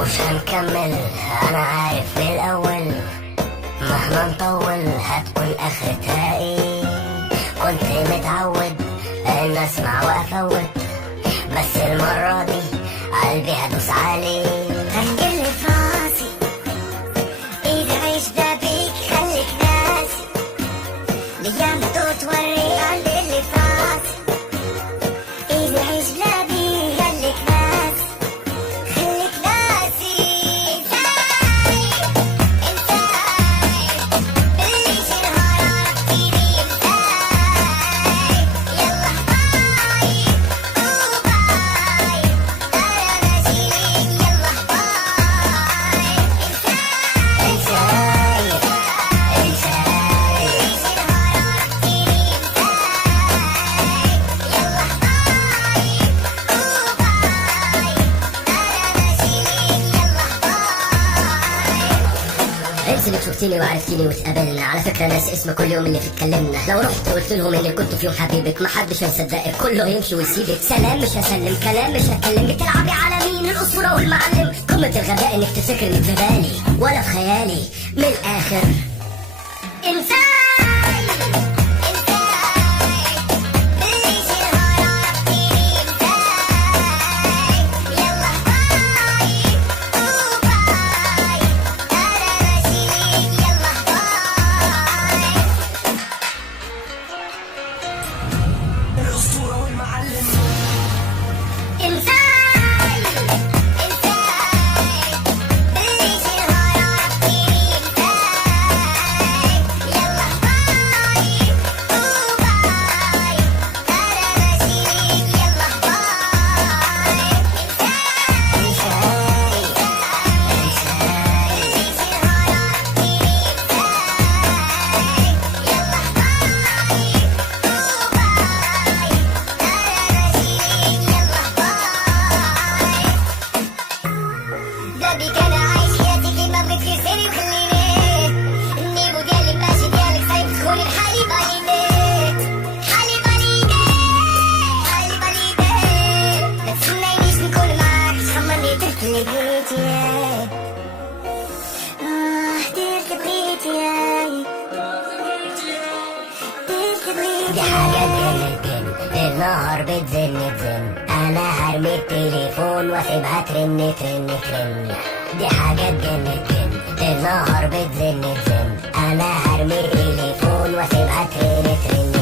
مش هنكمل، انا عارف من الاول مهما نطول هتكون اخرتها ايه. كنت متعود ان اسمع وافوت، بس المرة دي قلبي هدوس عليه. خلي اللي في راسي اذا عيش ده بيك خليك ناسي، الايام توريك. خلي اللي في راسي اذا عيش ده بيك خليك ناسي، خليك ناسي. بليش نهار عرفتيني ازاي، يلا باي وباي، انا ماشيلك يلا باي. انساي بليش نهار عرفتيني ازاي، يلا باي وباي، انا ماشيلك يلا باي. انسى شفتيني وعرفتيني واتقابلنا، على فكرة ناس اسم كل يوم اللي اتكلمنا. لو رحت قلت لهم اني كنت في يوم حبيبك محدش هيصدقك، كله هيمشي ويسيبك. سلام مش هسلم، كلام مش هتكلم، بتلعبي على مين؟ الاسطورة والمعلم. قمة الغباء انك تفتكر انك في بالي ولا في خيالي. من الاخر انساي بليش نهار عرفتيني ازاي، يلا باي وباي، انا ماشيلك يلا باي. الأسطورة والمعلم. انساي بليش نهار عرفتيني ازاي، يلا باي وباي، انا ماشيلك يلا باي. انساي بليش نهار عرفتيني ازاي، يلا باي وباي، انا ماشيلك يلا باي. ده بيك انا عايش حياتي كيما بغيت، خير سيري وخليني النيفو ديالك ماشي ديالك صايب تكوني بحالي باليدي، حالي باليدي، حالي باليدي. ما تسنينيش نكون معاك، تخمرني درت اللي بغيتي، درت اللي بغيتي، درت اللي بغيتي. دي حاجة تجن النهار بتزن تزن، انا هرمي التليفون واسيبها ترن ترن ترن. دي حاجة تجن النهار بتزن تزن، انا هرمي التليفون واسيبها ترن ترن